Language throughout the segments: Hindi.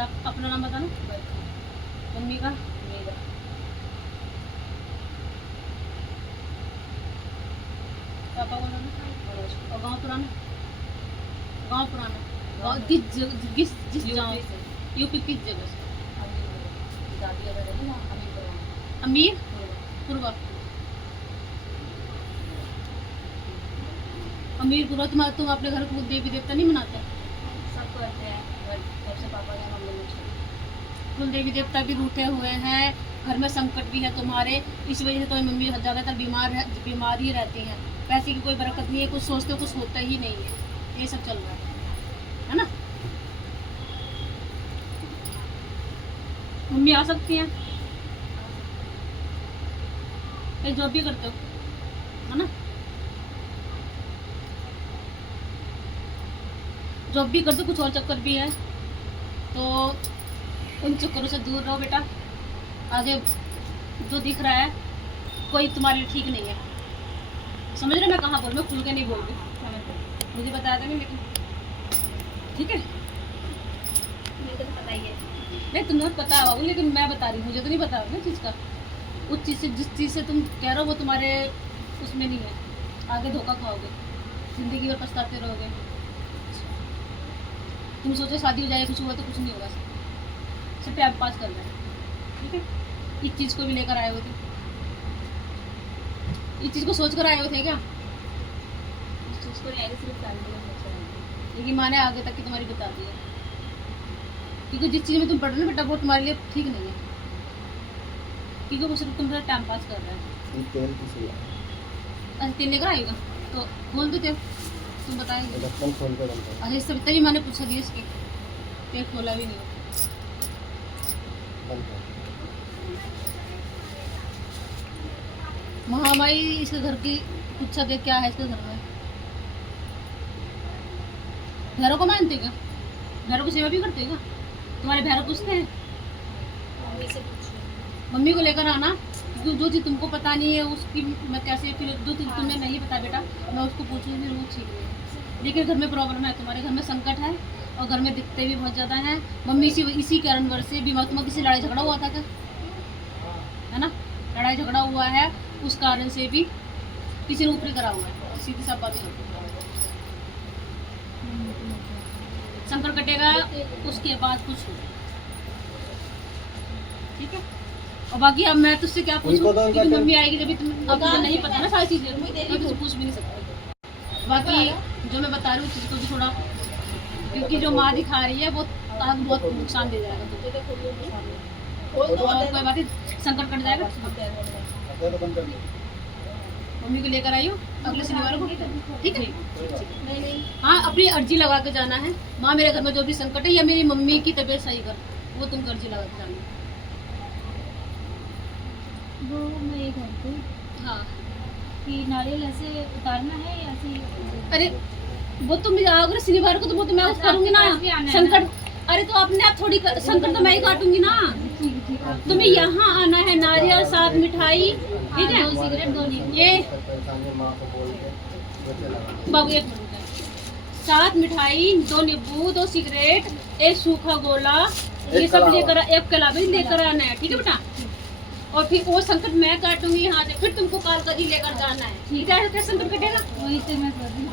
अच्छा, अपना नाम बताना। मम्मी का? मेरा पापा का नाम? मनोज और गाँव पुराना? गाँव पुराना। गाँव किस जगह, जिस गाँव? यूपी से यूपी किस जगह से? अमीर दादी अगर है ना अमीर अमीर पूर्व पूर्वा। अमीर पूर्वा। तुम अपने घर को देवी देवता नहीं मनाते? सब करते हैं जब से पापा ने मम्मी ने छोड़ी। कुल देवी देवता भी रूठे हुए हैं, घर में संकट भी है तुम्हारे, इस वजह से तुम्हारी मम्मी ज़्यादातर बीमार ही रहती हैं। पैसे की कोई बरकत नहीं है, कुछ सोचते हो कुछ होता ही नहीं है, ये सब चल रहा है ना। मम्मी आ सकती हैं? एक जॉब भी करते हो है ना? जॉब भी करते हो, कुछ और चक्कर भी है, तो उन चक्करों से दूर रहो बेटा। आगे जो दिख रहा है कोई तुम्हारे लिए ठीक नहीं है, समझ रहे? मैं कहाँ बोल, मैं खुल के नहीं बोल रही, मुझे बताया था नहीं, लेकिन ठीक है। मुझे तो पता ही है। नहीं, तुम्हें पता होगा, लेकिन मैं बता रही हूँ, मुझे तो नहीं पता होगा ना चीज़ का। उस चीज़ से, जिस चीज़ से तुम कह रहे हो वो तुम्हारे उसमें नहीं है, आगे धोखा खाओगे, ज़िंदगी भर पछताते रहोगे। तुम सोचो शादी हो जाए, कुछ हुआ तो कुछ नहीं होगा, सिर्फ टाइम पास कर रहे हैं, ठीक है। इस चीज़ को भी लेकर आए हुए थे, इस चीज़ को सोच कर आए हुए थे क्या? इस चीज़ को नहीं आएगी, सिर्फ फैमिली का सोचा है। लेकिन माँ ने आगे तक की तुम्हारी बता दी है, क्योंकि जिस चीज़ में तुम पढ़ रहे हो बेटा वो तुम्हारे लिए ठीक नहीं है, क्योंकि वो सिर्फ तुम्हारा टाइम पास कर रहा है। तेल किसी अच्छा, तेल लेकर आएगा तो बोल देते, तुम बताएंगे। ढक्कन खोल कर डालता अच्छा, इससे तभी मैंने पूछा दिया, इसकी पेट खोला भी नहीं है। बंद कर। महामाई इसके घर की पूछा दे, क्या है इसके घर में? भैरव को मानते क्या? भैरव की सेवा भी करते क्या? तुम्हारे भैरव पूछते हैं? मम्मी से पूछो। मम्मी को लेकर आना, क्योंकि जो चीज़ तुमको पता नहीं है उसकी मैं कैसे, फिर जो चीज़ तुम्हें नहीं पता बेटा मैं उसको पूछूंगी, फिर वो ठीक नहीं है। लेकिन घर में प्रॉब्लम है, तुम्हारे घर में संकट है, और घर में दिक्कतें भी बहुत ज़्यादा हैं। मम्मी इसी कारणवश से बीमार, तुम्हें किसी लड़ाई झगड़ा हुआ था क्या? है ना, लड़ाई झगड़ा हुआ है, उस कारण से भी किसी ने ऊपरी करा हुआ है, सीधी सा बात है। संकट कटेगा उसके बाद कुछ हो, ठीक है। और बाकी अब मैं तुझसे क्या पूछूं, उनको तो उनका क्योंकि मम्मी आएगी जब अब मुझे नहीं पता ना सारी चीजें, मैं तुझसे पूछ भी नहीं सकती। बाकी जो मैं बता रही हूँ चीज को भी थोड़ा, क्योंकि जो माँ दिखा रही है वो आगे बहुत नुकसान दे जाएगा तुझे। और कोई बात नहीं, संकट कट जाएगा। अपने तो बंद कर दो। मम्मी को लेकर आई हो अगले शनिवार को, ठीक है। नहीं हाँ, अपनी अर्जी लगा के जाना है, माँ मेरे घर में जो भी संकट है या मेरी मम्मी की तबीयत सही कर, वो तुम अर्जी लगा के जाना। वो मैं ये कहती हूँ हाँ, कि नारियल ऐसे उतारना है या ऐसे? अरे वो तुम अगले शनिवार को, तो वो तो मैं अच्छा, करूंगी ना आपके पास भी आना है संकट। अरे तो अपने आप थोड़ी संकट तो मैं ही काटूंगी ना, ठीक है ठीक है। तुम्हें यहाँ आना है, नारियल साथ मिठाई, ठीक है। 2 सिगरेट 2 नींबू। ये परेशानी माँ को बोल के बच्चे लगा। बाबू एक मिनट है, 7 मिठाई, 2 नींबू, 2 सिगरेट, 1 सूखा गोला, ये सब कलावा। लेकर, 1 कलावा लेकर आना है, ठीक है बेटा। और फिर वो संकट मैं काटूंगी यहाँ से, फिर तुमको काल का जी लेकर जाना है, ठीक है। क्या संकट कटेगा? वही तो मैं सोच रही हूँ।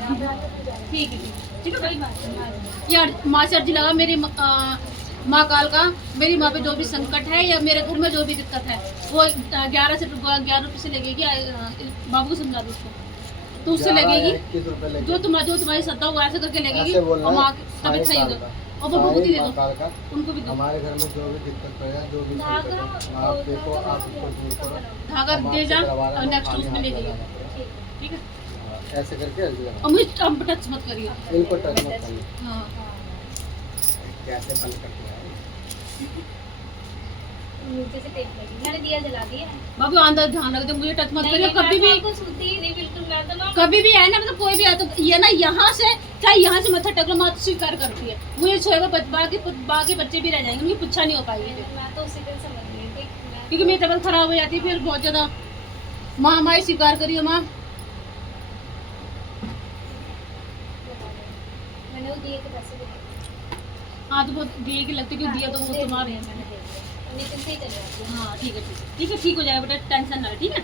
ठीक है, ठीक है। कोई बात नहीं। यार माँ से अर्जी लगा, मेरी माँ काल का, मेरी माँ पे जो भी संकट है या मेरे घर में जो भी दिक्कत है वो 11 रुपये से लगेगी। बाबू को समझा दो उसको, तो उससे लगेगी 21 रुपए लेके। जो तुम्हारी श्रद्धा वो ऐसे करके लगेगी। ऐसे बोलना और माँ है, तभी सारे सही साल दो, का। और बबू को भी दे सारे दो, साल का। उनको भी दो। हमारे घर में जो भी दिक्कत पड़ेगा, जो भी संकट है, आप देखो, आप उसको दूर करो। धागा हम दे आपसे जा करवा रहे और हैं, नेक्स्ट खाली उसमें ले हाथ जाइए, लगाना। ठीक है। हाँ, ऐसे करके अर्जी और लगाना। मुझे टच मत करिए। इनको टच मत करना। हाँ, कैसे बंद करते हैं? नीचे से टेप लगी, मैंने दिया जला दिया। बाबू अंदर ध्यान रख दे, मुझे टच मत नहीं, करिए नहीं, कभी मैं भी। आपको सुनती ही नहीं बिल्कुल, मैं तो ना कभी भी है ना, मतलब कोई भी है तो ये ना यहाँ से, चाहे यहाँ से मत्था टेक लो, माँ तो स्वीकार करती है, वो ये छोएगा, बाकी बच्चे भी रह जाएंगे, उनकी पुच्छा नहीं हो पाएगी फिर। मैं तो उसी दिन समझ गई थी मैं क्योंकि मेरी तबीयत खराब हो जाती है फिर बहुत ज़्यादा। माँ हमारी स्वीकार करिए माँ। मैंने वो दिए थे पैसे भी। हाँ तो वो दिए की लगती क्यों दिया तो वो तुम्हारे हैं। मैंने दे दिया नितिन से ही चले जाती है। हाँ ठीक है ठीक है ठीक है, ठीक हो जाएगा बेटा, टेंशन ना ले, ठीक है।